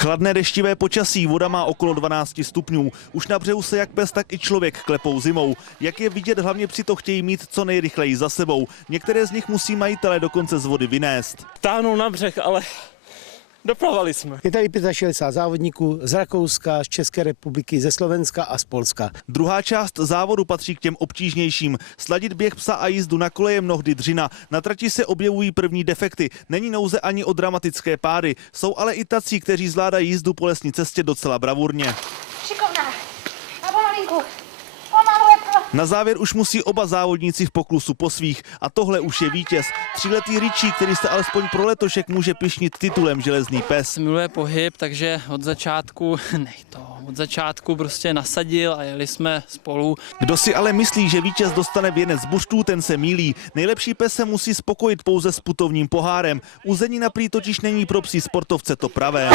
Chladné deštivé počasí, voda má okolo 12 stupňů. Už na břehu se jak pes, tak i člověk klepou zimou. Jak je vidět, hlavně přitom chtějí mít co nejrychleji za sebou. Některé z nich musí majitelé dokonce z vody vynést. Táhnou na břeh, ale doplavali jsme. Je tady 65 závodníků z Rakouska, z České republiky, ze Slovenska a z Polska. Druhá část závodu patří k těm obtížnějším. Sladit běh psa a jízdu na kole je mnohdy dřina. Na trati se objevují první defekty. Není nouze ani o dramatické pády. Jsou ale i tací, kteří zvládají jízdu po lesní cestě docela bravurně. Šikovná. A pomalinku. Na závěr už musí oba závodníci v poklusu po svých. A tohle už je vítěz. 3letý Richie, který se alespoň pro letošek může pyšnit titulem Železný pes. Miluje pohyb, takže od začátku prostě nasadil a jeli jsme spolu. Kdo si ale myslí, že vítěz dostane věnec buštů, ten se mýlí. Nejlepší pes se musí spokojit pouze s putovním pohárem. Uzenina prý totiž není pro psí sportovce to pravé.